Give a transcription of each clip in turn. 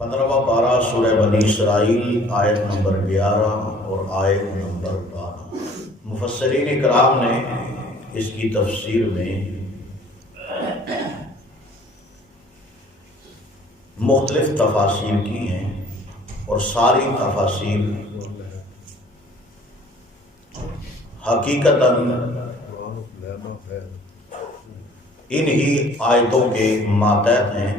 15واں پارہ سورہ بنی اسرائیل آیت نمبر 11 اور آیت نمبر 12۔ مفسرین اکرام نے اس کی تفسیر میں مختلف تفاسیر کی ہیں اور ساری تفاسیر حقیقتاً انہی آیتوں کے ماتحت ہیں۔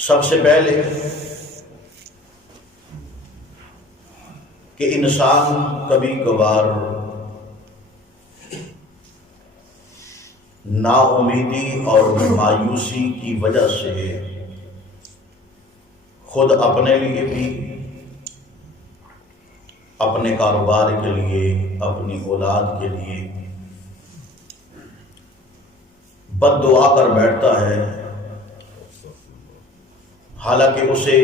سب سے پہلے کہ انسان کبھی کبھار نا امیدی اور مایوسی کی وجہ سے خود اپنے لیے بھی، اپنے کاروبار کے لیے، اپنی اولاد کے لیے بد دعا کر بیٹھتا ہے، حالانکہ اسے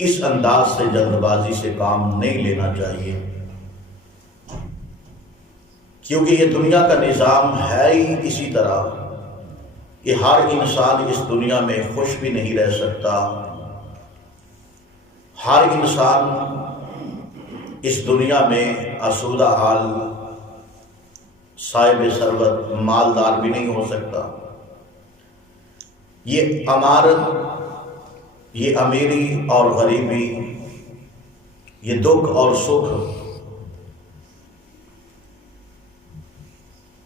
اس انداز سے جلد بازی سے کام نہیں لینا چاہیے، کیونکہ یہ دنیا کا نظام ہے ہی اسی طرح کہ ہر انسان اس دنیا میں خوش بھی نہیں رہ سکتا، ہر انسان اس دنیا میں آسودہ حال، صاحب ثروت، مالدار بھی نہیں ہو سکتا۔ یہ امارت، یہ امیری اور غریبی، یہ دکھ اور سکھ،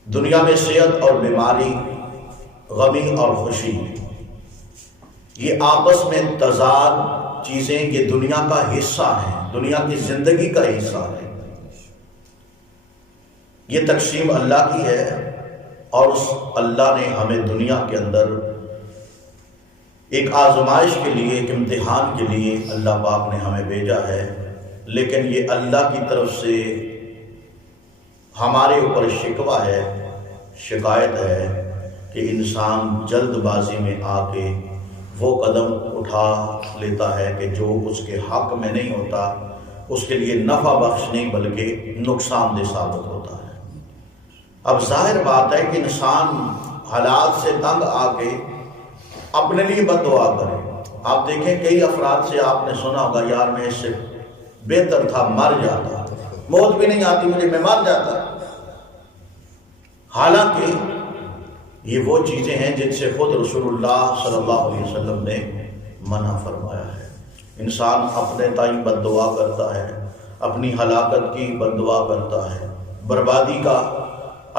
دنیا میں صحت اور بیماری، غمی اور خوشی، یہ آپس میں تضاد چیزیں یہ دنیا کا حصہ ہیں، دنیا کی زندگی کا حصہ ہے۔ یہ تقسیم اللہ کی ہے اور اس اللہ نے ہمیں دنیا کے اندر ایک آزمائش کے لیے، ایک امتحان کے لیے اللہ پاک نے ہمیں بھیجا ہے، لیکن یہ اللہ کی طرف سے ہمارے اوپر شکوہ ہے، شکایت ہے کہ انسان جلد بازی میں آ کے وہ قدم اٹھا لیتا ہے کہ جو اس کے حق میں نہیں ہوتا، اس کے لیے نفع بخش نہیں بلکہ نقصان دہ ثابت ہوتا ہے۔ اب ظاہر بات ہے کہ انسان حالات سے تنگ آ کے اپنے لیے بد دعا کرے۔ آپ دیکھیں کئی افراد سے آپ نے سنا ہوگا، یار میں اس سے بہتر تھا مر جاتا، موت بھی نہیں آتی مجھے، میں مر جاتا۔ حالانکہ یہ وہ چیزیں ہیں جن سے خود رسول اللہ صلی اللہ علیہ وسلم نے منع فرمایا ہے۔ انسان اپنے تئیں بد دعا کرتا ہے، اپنی ہلاکت کی بد دعا کرتا ہے، بربادی کا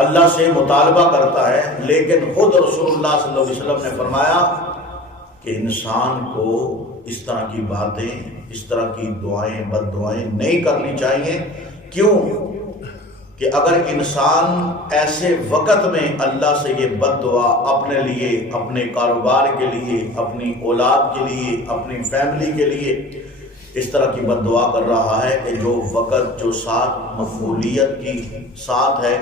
اللہ سے مطالبہ کرتا ہے، لیکن خود رسول اللہ صلی اللہ علیہ وسلم نے فرمایا کہ انسان کو اس طرح کی باتیں، اس طرح کی دعائیں، بد دعائیں نہیں کرنی چاہیے۔ کیوں کہ اگر انسان ایسے وقت میں اللہ سے یہ بد دعا اپنے لیے، اپنے کاروبار کے لیے، اپنی اولاد کے لیے، اپنی فیملی کے لیے اس طرح کی بد دعا کر رہا ہے کہ جو وقت، جو ساتھ مقبولیت کی ساتھ ہے،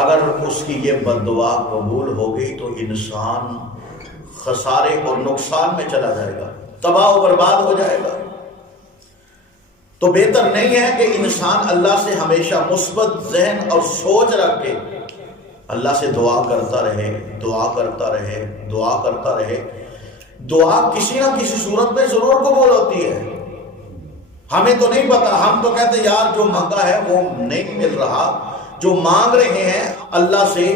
اگر اس کی یہ بد دعا قبول ہو گئی تو انسان خسارے اور نقصان میں چلا جائے گا، تباہ و برباد ہو جائے گا۔ تو بہتر نہیں ہے کہ انسان اللہ سے ہمیشہ مثبت ذہن اور سوچ رکھ کے اللہ سے دعا کرتا رہے، دعا کرتا رہے، دعا کرتا رہے۔ دعا کسی نہ کسی صورت میں ضرور قبول ہوتی ہے، ہمیں تو نہیں پتا، ہم تو کہتے ہیں یار جو مانگا ہے وہ نہیں مل رہا، جو مانگ رہے ہیں اللہ سے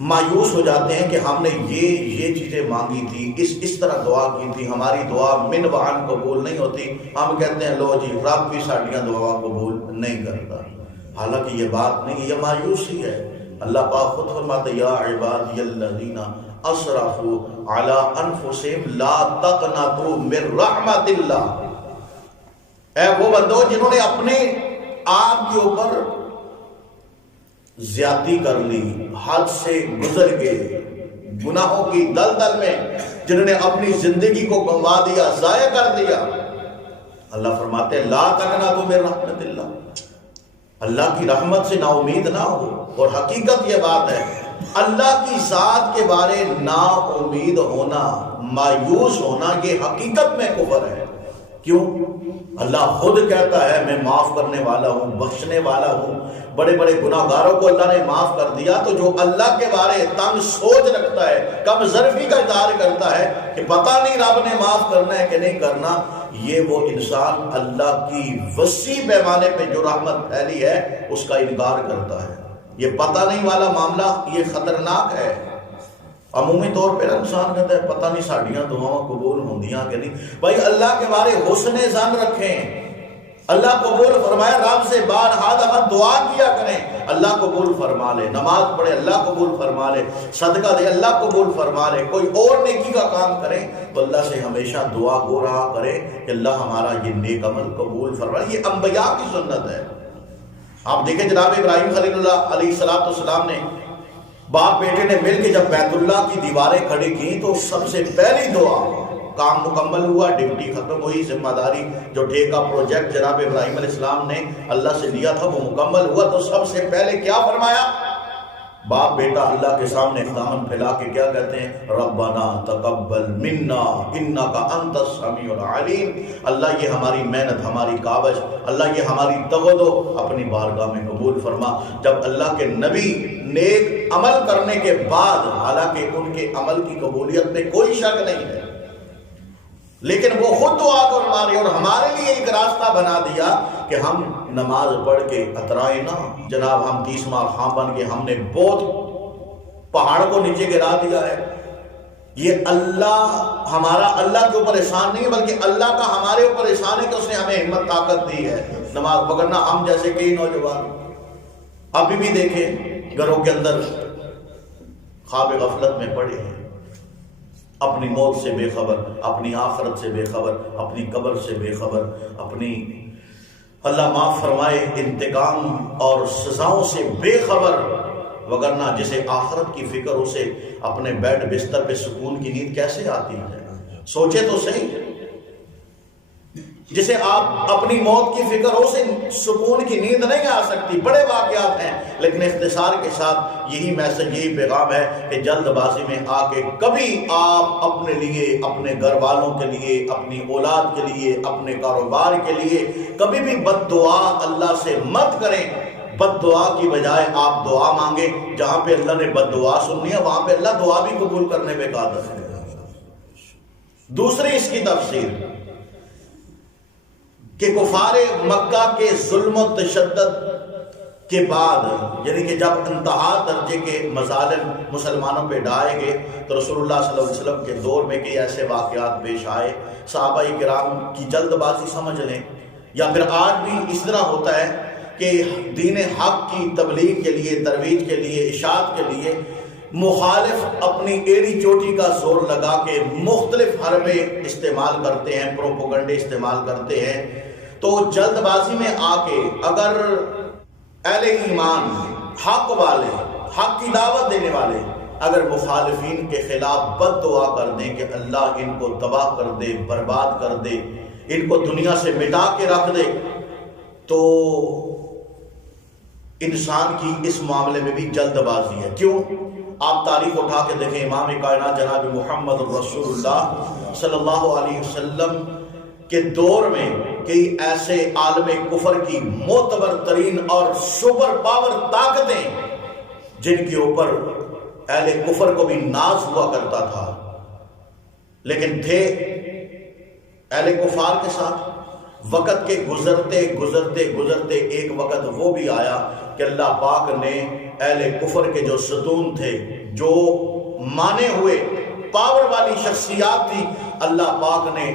مایوس ہو جاتے ہیں کہ ہم نے یہ چیزیں مانگی تھی، اس طرح دعا کی تھی، ہماری دعا من وعن قبول نہیں ہوتی، ہم کہتے ہیں لو جی رب بھی ساڈیاں دعا قبول نہیں کرتا۔ حالانکہ یہ بات نہیں، یہ مایوسی ہے۔ اللہ پاک خود فرماتے یا عبادی الذین اسرفوا علی انفسہم لا تقنطوا من رحمت اللہ، اے وہ بندو جنہوں نے اپنے آپ کے اوپر زیادتی کر لی، حد سے گزر گئے، گناہوں کی دلدل میں جنہوں نے اپنی زندگی کو گنوا دیا، ضائع کر دیا۔ اللہ فرماتے ہیں لا تقنطوا من رحمت اللہ، اللہ کی رحمت سے نا امید نہ ہو۔ اور حقیقت یہ بات ہے، اللہ کی ذات کے بارے نا امید ہونا، مایوس ہونا، یہ حقیقت میں کفر ہے۔ کیوں؟ اللہ خود کہتا ہے میں معاف کرنے والا ہوں، بخشنے والا ہوں، بڑے بڑے گناہگاروں کو اللہ نے معاف کر دیا، تو جو اللہ کے بارے تنگ سوچ رکھتا ہے، کم ظرفی کا اظہار کرتا ہے کہ پتہ نہیں رب نے معاف کرنا ہے کہ نہیں کرنا، یہ وہ انسان اللہ کی وسیع پیمانے پہ جو رحمت پھیلی ہے اس کا انکار کرتا ہے۔ یہ پتہ نہیں والا معاملہ یہ خطرناک ہے۔ عمومی طور پہ انسان کہتا ہے پتہ نہیں ساڑیاں دعاؤں قبول ہوندیاں کہ نہیں۔ بھائی اللہ کے بارے حسن ظن رکھیں، اللہ قبول فرمایا، رب سے بارہا دفعہ دعا کیا کریں، اللہ قبول فرما لے، نماز پڑھے اللہ قبول فرما لے، صدقہ دے اللہ قبول فرما لے، کوئی اور نیکی کا کام کریں تو اللہ سے ہمیشہ دعا گو رہا کریں کہ اللہ ہمارا یہ نیک عمل قبول فرمائے۔ یہ انبیاء کی سنت ہے۔ آپ دیکھیں جناب ابراہیم خلیل اللہ علیہ السلام نے باپ بیٹے نے مل کے جب بیت اللہ کی دیواریں کھڑی کی تو سب سے پہلی دعا، کام مکمل ہوا، ڈیوٹی ختم ہوئی، ذمہ داری جو ٹھیکہ پروجیکٹ جناب ابراہیم علیہ السلام نے اللہ سے لیا تھا وہ مکمل ہوا، تو سب سے پہلے کیا فرمایا؟ باپ بیٹا اللہ کے سامنے دامن پھیلا کے کیا کہتے ہیں؟ ربنا تقبل منا انک انت السمیع العلیم، اللہ یہ ہماری محنت، ہماری کاوش، اللہ یہ ہماری توجہ اپنی بارگاہ میں قبول فرما۔ جب اللہ کے نبی نیک عمل کرنے کے بعد، حالانکہ ان کے عمل کی قبولیت میں کوئی شک نہیں ہے، لیکن وہ خود دعا کر مارے اور ہمارے لیے ایک راستہ بنا دیا کہ ہم نماز پڑھ کے اترائے نا جناب، ہم 30 ماہ خاں بن کے ہم نے بہت پہاڑ کو نیچے گرا دیا ہے۔ یہ اللہ ہمارا اللہ کے اوپر احسان نہیں بلکہ اللہ کا ہمارے اوپر احسان ہے کہ اس نے ہمیں ہمت طاقت دی ہے نماز پڑھنا۔ ہم جیسے کئی نوجوان ابھی بھی دیکھیں گھروں کے اندر خواب غفلت میں پڑے ہیں، اپنی موت سے بے خبر، اپنی آخرت سے بے خبر، اپنی قبر سے بے خبر، اپنی اللہ معاف فرمائے انتقام اور سزاؤں سے بے خبر، وگرنہ جسے آخرت کی فکر اسے اپنے بیڈ بستر پہ سکون کی نیند کیسے آتی ہے؟ سوچے تو صحیح، جسے آپ اپنی موت کی فکر ہو سے سکون کی نیند نہیں آ سکتی۔ بڑے واقعات ہیں، لیکن اختصار کے ساتھ یہی میسج، یہی پیغام ہے کہ جلد بازی میں آ کے کبھی آپ اپنے لیے، اپنے گھر والوں کے لیے، اپنی اولاد کے لیے، اپنے کاروبار کے لیے کبھی بھی بد دعا اللہ سے مت کریں۔ بد دعا کی بجائے آپ دعا مانگیں، جہاں پہ اللہ نے بد دعا سننی ہے وہاں پہ اللہ دعا بھی قبول کرنے پہ قادر ہے۔ دوسری اس کی تفسیر کہ کفار مکہ کے ظلم و تشدد کے بعد، یعنی کہ جب انتہا درجے کے مظالم مسلمانوں پہ ڈھائے گئے تو رسول اللہ صلی اللہ علیہ وسلم کے دور میں کئی ایسے واقعات پیش آئے، صحابہ کرام کی جلد بازی سمجھ لیں، یا پھر آج بھی اس طرح ہوتا ہے کہ دین حق کی تبلیغ کے لیے، ترویج کے لیے، اشاعت کے لیے مخالف اپنی ایڑی چوٹی کا زور لگا کے مختلف حربے استعمال کرتے ہیں، پروپیگنڈے استعمال کرتے ہیں۔ تو جلد بازی میں آ کے اگر اہل ایمان، حق والے، حق کی دعوت دینے والے اگر مخالفین کے خلاف بد دعا کر دیں کہ اللہ ان کو تباہ کر دے، برباد کر دے، ان کو دنیا سے مٹا کے رکھ دے، تو انسان کی اس معاملے میں بھی جلد بازی ہے۔ کیوں؟ آپ تاریخ اٹھا کے دیکھیں، امام کائنات جناب محمد رسول اللہ صلی اللہ علیہ وسلم کے دور میں کئی ایسے عالم کفر کی معتبر ترین اور سپر پاور طاقتیں جن کے اوپر اہل کفر کو بھی ناز ہوا کرتا تھا، لیکن تھے اہل کفار کے ساتھ۔ وقت کے گزرتے گزرتے گزرتے ایک وقت وہ بھی آیا کہ اللہ پاک نے اہل کفر کے جو ستون تھے، جو مانے ہوئے پاور والی شخصیات تھی، اللہ پاک نے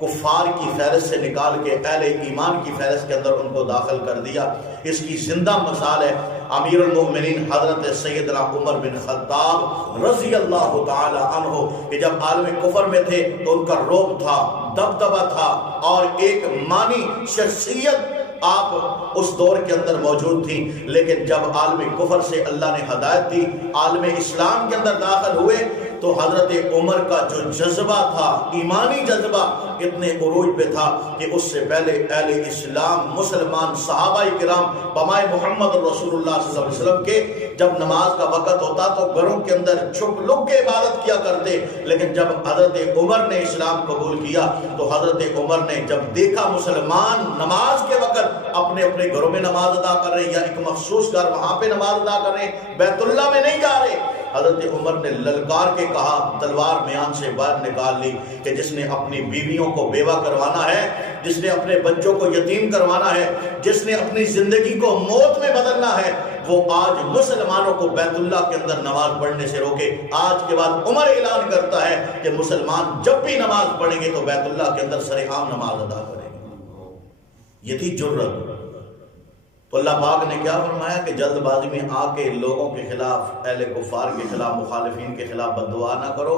کفار کی فہرست سے نکال کے اہل ایمان کی فہرست کے اندر ان کو داخل کر دیا۔ اس کی زندہ مثال ہے امیر المومنین حضرت سیدنا عمر بن خطاب رضی اللہ تعالی عنہ، کہ جب عالم کفر میں تھے تو ان کا رعب تھا، دبدبہ تھا، اور ایک مانی شخصیت آپ اس دور کے اندر موجود تھی۔ لیکن جب عالم کفر سے اللہ نے ہدایت دی، عالم اسلام کے اندر داخل ہوئے تو حضرت عمر کا جو جذبہ تھا، ایمانی جذبہ، اتنے عروج پہ تھا کہ اس سے پہلے اہل اسلام مسلمان صحابہ کرام بمائے محمد رسول اللہ صلی اللہ علیہ وسلم کے جب نماز کا وقت ہوتا تو گھروں کے اندر چھپ لک کے عبادت کیا کرتے، لیکن جب حضرت عمر نے اسلام قبول کیا تو حضرت عمر نے جب دیکھا مسلمان نماز کے وقت اپنے اپنے گھروں میں نماز ادا کر رہے ہیں یا ایک مخصوص گھر وہاں پہ نماز ادا کر رہے ہیں، بیت اللہ میں نہیں جا رہے، حضرت عمر نے للکار کے کہا، تلوار میان سے باہر نکال لی کہ جس نے اپنی بیویوں کو بیوہ کروانا ہے، جس نے اپنے بچوں کو یتیم کروانا ہے، جس نے اپنی زندگی کو موت میں بدلنا ہے، وہ آج مسلمانوں کو بیت اللہ کے اندر نماز پڑھنے سے روکے۔ آج کے بعد عمر اعلان کرتا ہے کہ مسلمان جب بھی نماز پڑھیں گے تو بیت اللہ کے اندر سر عام نماز ادا کریں گے۔ یہ تھی جرت۔ تو اللہ پاک نے کیا فرمایا کہ جلد بازی میں آ کے لوگوں کے خلاف، اہل کفار کے خلاف، مخالفین کے خلاف بد دعا نہ کرو،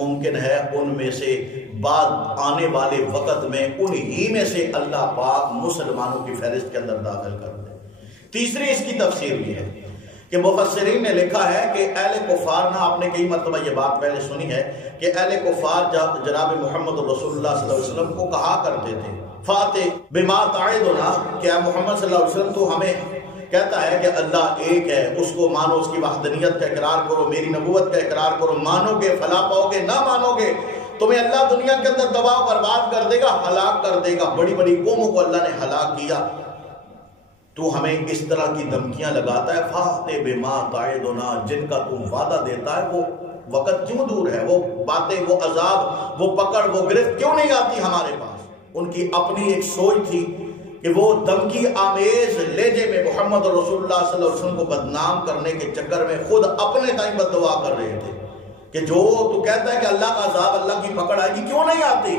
ممکن ہے ان میں سے بعد آنے والے وقت میں انہی میں سے اللہ پاک مسلمانوں کی فہرست کے اندر داخل کر دے۔ تیسری اس کی تفسیر بھی ہے کہ مفسرین نے لکھا ہے کہ اہل کفار، نہ آپ نے کئی مرتبہ یہ بات پہلے سنی ہے کہ اہل کفار جناب محمد رسول اللہ صلی اللہ علیہ وسلم کو کہا کرتے تھے فاتح بما تعدنا، کہ اے محمد صلی اللہ علیہ وسلم تو ہمیں کہتا ہے کہ اللہ ایک ہے، اس کو مانو، اس کی وحدانیت کا اقرار کرو، میری نبوت کا اقرار کرو، مانو گے فلاح پاؤ گے، نہ مانو گے تمہیں اللہ دنیا کے اندر تباہ برباد کر دے گا، ہلاک کر دے گا۔ بڑی بڑی قوموں کو اللہ نے ہلاک کیا، تو ہمیں اس طرح کی دھمکیاں لگاتا ہے، فاتح بما تعدنا، جن کا تو وعدہ دیتا ہے وہ وقت کیوں دور ہے، وہ باتیں، وہ عذاب، وہ پکڑ، وہ گرفت کیوں نہیں آتی ہمارے پاس؟ ان کی اپنی ایک سوچ تھی کہ وہ دھمکی آمیز لہجے میں محمد رسول اللہ صلی اللہ علیہ وسلم کو بدنام کرنے کے چکر میں خود اپنے تائیں بد دعا کر رہے تھے کہ جو تو کہتا ہے کہ اللہ کا عذاب، اللہ کی پکڑ آئے گی، کیوں نہیں آتی؟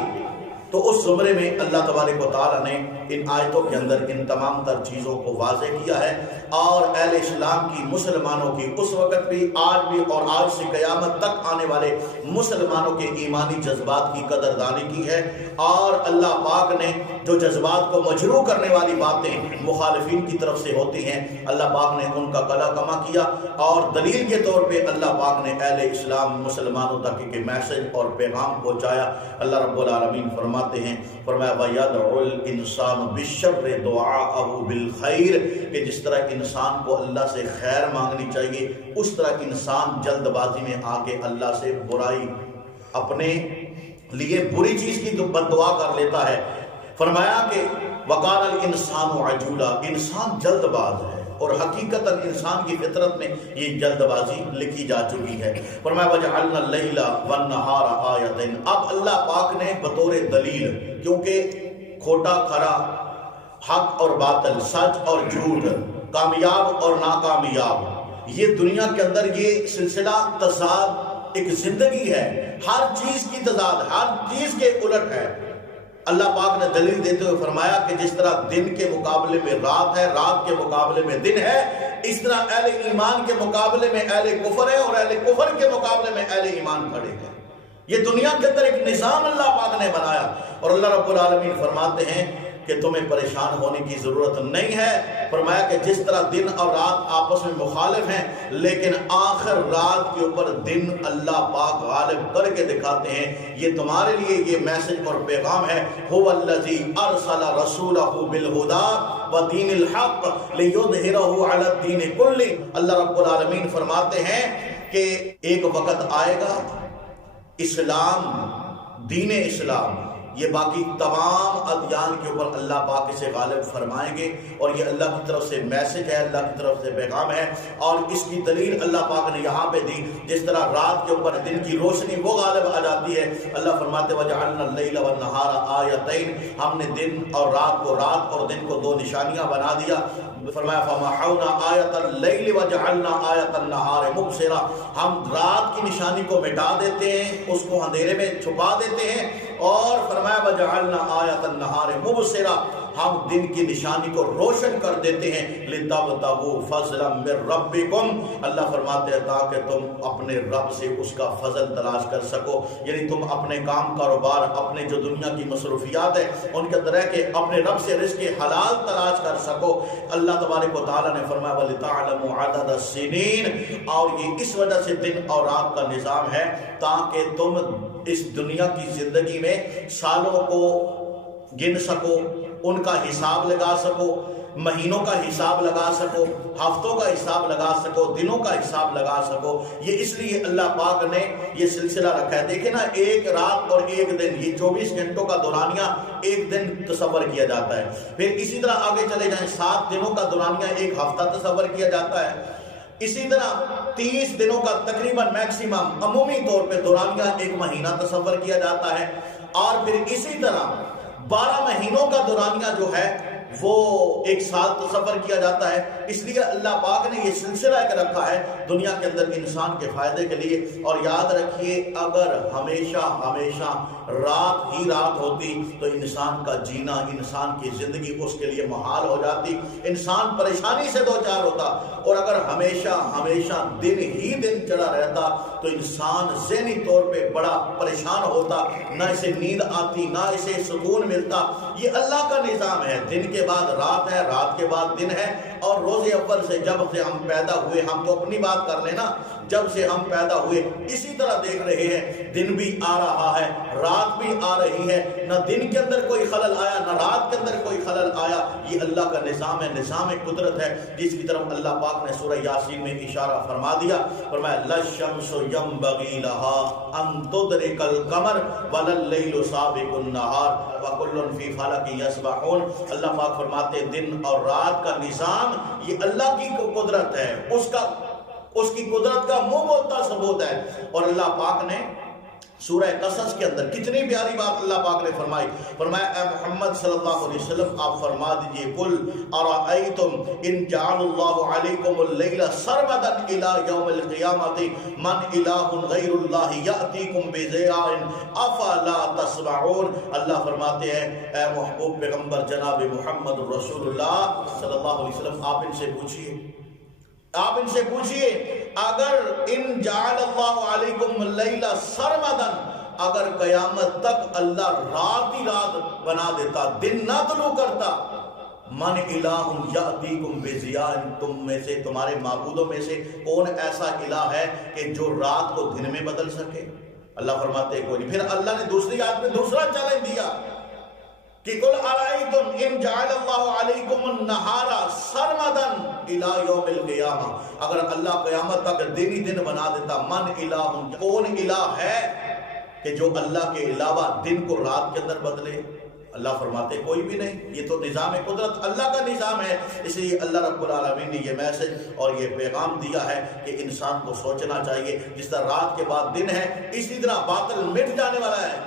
تو اس زمرے میں اللہ تبارک و تعالیٰ نے ان آیتوں کے اندر ان تمام تر چیزوں کو واضح کیا ہے، اور اہل اسلام کی، مسلمانوں کی، اس وقت بھی، آج بھی، اور آج سے قیامت تک آنے والے مسلمانوں کے ایمانی جذبات کی قدردانی کی ہے۔ اور اللہ پاک نے جو جذبات کو مجروح کرنے والی باتیں مخالفین کی طرف سے ہوتی ہیں، اللہ پاک نے ان کا کلا کما کیا، اور دلیل کے طور پہ اللہ پاک نے اہل اسلام مسلمانوں تک ایک میسج اور پیغام پہنچایا۔ اللہ رب العالمین فرماتے ہیں، فرمایا وَيَدْعُ الْإِنسَانُ بِالشَّرِّ دُعَاءَهُ بِالْخَيْرِ، کہ جس طرح انسان کو اللہ سے خیر مانگنی چاہیے، اس طرح انسان جلد بازی میں آ کے اللہ سے برائی، اپنے لیے بری چیز کی بد دعا کر لیتا ہے۔ فرمایا کہ وَقَالَ الْإِنسَانُ عَجُولًا، انسان جلد باز ہے، اور حقیقتاً انسان کی فطرت میں یہ جلد بازی لکھی جا چکی ہے۔ فرمایا وَجَعَلْنَا اللَّيْلَ وَالنَّهَارَ آیَتَيْنِ، اب اللہ پاک نے بطور دلیل، کیونکہ کھوٹا کھرا، حق اور باطل، سچ اور جھوٹ، کامیاب اور ناکامیاب، یہ دنیا کے اندر یہ سلسلہ تضاد ایک زندگی ہے، ہر چیز کی تضاد، ہر چیز کے الٹ ہے۔ اللہ پاک نے دلیل دیتے ہوئے فرمایا کہ جس طرح دن کے مقابلے میں رات ہے، رات کے مقابلے میں دن ہے، اس طرح اہل ایمان کے مقابلے میں اہل کفر ہے، اور اہل کفر کے مقابلے میں اہل ایمان کھڑے ہیں۔ یہ دنیا کے اندر ایک نظام اللہ پاک نے بنایا، اور اللہ رب العالمین فرماتے ہیں کہ تمہیں پریشان ہونے کی ضرورت نہیں ہے۔ فرمایا کہ جس طرح دن اور رات آپس میں مخالف ہیں، لیکن آخر رات کے اوپر دن اللہ پاک غالب کر کے دکھاتے ہیں۔ یہ تمہارے لیے یہ میسج اور پیغام ہے، هو الذی ارسل رسولہ بالہدی ودین الحق لیظہرہ علی الدین کلہ۔ اللہ رب العالمین فرماتے ہیں کہ ایک وقت آئے گا، اسلام، دین اسلام، یہ باقی تمام ادیان کے اوپر اللہ پاک اسے غالب فرمائیں گے، اور یہ اللہ کی طرف سے میسج ہے، اللہ کی طرف سے پیغام ہے، اور اس کی دلیل اللہ پاک نے یہاں پہ دی۔ جس طرح رات کے اوپر دن کی روشنی وہ غالب آ جاتی ہے، اللہ فرماتے وَجَعَلْنَا اللَّيْلَ وَالنَّهَارَ آیَتَيْنِ، ہم نے دن اور رات کو، رات اور دن کو دو نشانیاں بنا دیا۔ فرمایا فَمَحَوْنَا آیَةَ اللَّيْلِ وَجَعَلْنَا آیَةَ النَّهَارِ مُبْصِرًا، ہم رات کی نشانی کو مٹا دیتے ہیں، اس کو اندھیرے میں چھپا دیتے ہیں، اور فرمایا وَجَعَلْنَا آیَةَ النَّهَارِ مُبْصِرًا، ہم دن کی نشانی کو روشن کر دیتے ہیں لِتَبْتَغُوا فَضْلًا مِّن رَبِّكُمْ، اللہ فرماتے ہیں تاکہ تم اپنے رب سے اس کا فضل تلاش کر سکو، یعنی تم اپنے کام کاروبار، اپنے جو دنیا کی مصروفیات ہے ان کے طرح کے اپنے رب سے رزق حلال تلاش کر سکو۔ اللہ تبارک و تعالیٰ نے فرمایا وَلِتَعْلَمُوا عَدَدَ السِّنِينَ، اور یہ اس وجہ سے دن اور رات کا نظام ہے تاکہ تم اس دنیا کی زندگی میں سالوں کو گن سکو، ان کا حساب لگا سکو، مہینوں کا حساب لگا سکو، ہفتوں کا حساب لگا سکو، دنوں کا حساب لگا سکو۔ یہ اس لیے اللہ پاک نے یہ سلسلہ رکھا ہے۔ دیکھیں نا، ایک رات اور ایک دن، یہ 24 گھنٹوں کا دورانیہ ایک دن تصور کیا جاتا ہے۔ پھر اسی طرح آگے چلے جائیں، 7 دنوں کا دورانیہ ایک ہفتہ تصور کیا جاتا ہے۔ اسی طرح 30 دنوں کا تقریباً میکسیمم عمومی طور پہ دورانیہ ایک مہینہ تصور کیا جاتا ہے، اور پھر اسی طرح 12 مہینوں کا دورانیہ جو ہے وہ ایک سال تصور کیا جاتا ہے۔ اس لیے اللہ پاک نے یہ سلسلہ ایک رکھا ہے دنیا کے اندر انسان کے فائدے کے لیے۔ اور یاد رکھیے، اگر ہمیشہ ہمیشہ رات ہی رات ہوتی تو انسان کا جینا، انسان کی زندگی اس کے لیے محال ہو جاتی، انسان پریشانی سے دوچار ہوتا۔ اور اگر ہمیشہ ہمیشہ دن ہی دن چڑھا رہتا تو انسان ذہنی طور پہ بڑا پریشان ہوتا، نہ اسے نیند آتی، نہ اسے سکون ملتا۔ یہ اللہ کا نظام ہے، دن کے بعد رات ہے، رات کے بعد دن ہے، اور روز اول سے جب سے ہم پیدا ہوئے، ہم تو اپنی بات کر لینا، جب سے ہم پیدا ہوئے اسی طرح دیکھ رہے ہیں، دن بھی آ رہا ہے، رات بھی آ رہی ہے، نہ دن کے اندر کوئی خلل آیا نہ رات کے اندر کوئی خلل آیا۔ یہ اللہ کا نظام ہے، نظام قدرت ہے، جس کی طرف اللہ پاک نے سورہ یاسین میں اشارہ فرما دیا۔ فرمایا لَلشَّمْسُ يَنبَغِي لَهَا أَن تُدْرِكَ الْقَمَرَ وَلَا اللَّيْلُ سَابِقُ النَّهَارِ وَكُلٌّ فِي فَلَكٍ يَسْبَحُونَ۔ اللہ پاک فرماتے ہیں دن اور رات کا نظام یہ اللہ کی قدرت ہے، اس کی قدرت کا منہ بولتا ثبوت ہے۔ اور اللہ پاک نے سورہ قصص کے اندر کتنی پیاری بات اللہ پاک نے فرمایا اے محمد صلی اللہ علیہ وسلم آپ فرما دیجئے قل ارأیتم ان جعل اللہ علیکم اللیل سرمدا الی یوم القیامت من الہ غیر اللہ یأتیکم بضیاء افلا تسمعون۔ اللہ فرماتے ہیں اے محبوب پیغمبر جناب محمد رسول اللہ صلی اللہ علیہ وسلم آپ ان سے پوچھئے اگر ان جعل اللہ علیکم اللیل سرمدا، اگر قیامت تک اللہ رات ہی رات بنا دیتا، دن نہ طلوع کرتا، من الہ یأتیکم بضیاء، تم میں سے تمہارے معبودوں میں سے کون ایسا الہ ہے کہ جو رات کو دن میں بدل سکے؟ اللہ فرماتے ہیں کوئی نہیں۔ پھر اللہ نے دوسری آیت میں دوسرا چیلنج دیا کہ قل ارأیتم ان جعل اللہ علیکم النہار سرمدا الی یوم القیامہ، اگر اللہ قیامت تک دن ہی دن بنا دیتا، من الہ، کون الہ ہے کہ جو اللہ کے علاوہ دن کو رات کے اندر بدلے؟ اللہ فرماتے کوئی بھی نہیں۔ یہ تو نظام قدرت اللہ کا نظام ہے۔ اس لیے اللہ رب العالمین نے یہ میسج اور یہ پیغام دیا ہے کہ انسان کو سوچنا چاہیے، جس طرح رات کے بعد دن ہے اسی طرح باطل مٹ جانے والا ہے۔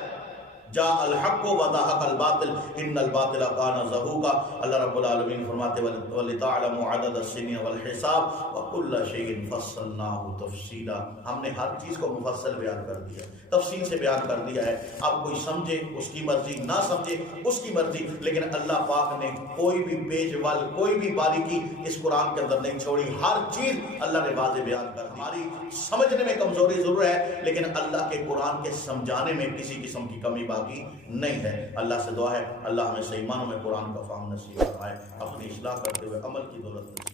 جاء الحق وزهق الباطل ان الباطل كان زهوقا۔ اللہ رب العالمین فرماتے ولتعلموا عدد السنين والحساب وكل شيء فصلناه تفصيلا۔ ہم نے ہر چیز کو مفصل بیان کر دیا، تفصیل سے بیان کر دیا ہے۔ اب کوئی سمجھے اس کی مرضی، نہ سمجھے اس کی مرضی، لیکن اللہ پاک نے کوئی بھی پیچ وال، کوئی بھی باریکی اس قرآن کے اندر نہیں چھوڑی، ہر چیز اللہ نے واضح بیان کر دی۔ ہماری سمجھنے میں کمزوری ضرور ہے، لیکن اللہ کے قرآن کے سمجھانے میں کسی قسم کی کمی باقی نہیں ہے۔ اللہ سے دعا ہے اللہ ہمیں صحیح معنوں میں قرآن کا فہم نصیب فرمائے، اپنی اصلاح کرتے ہوئے عمل کی دولت نصیب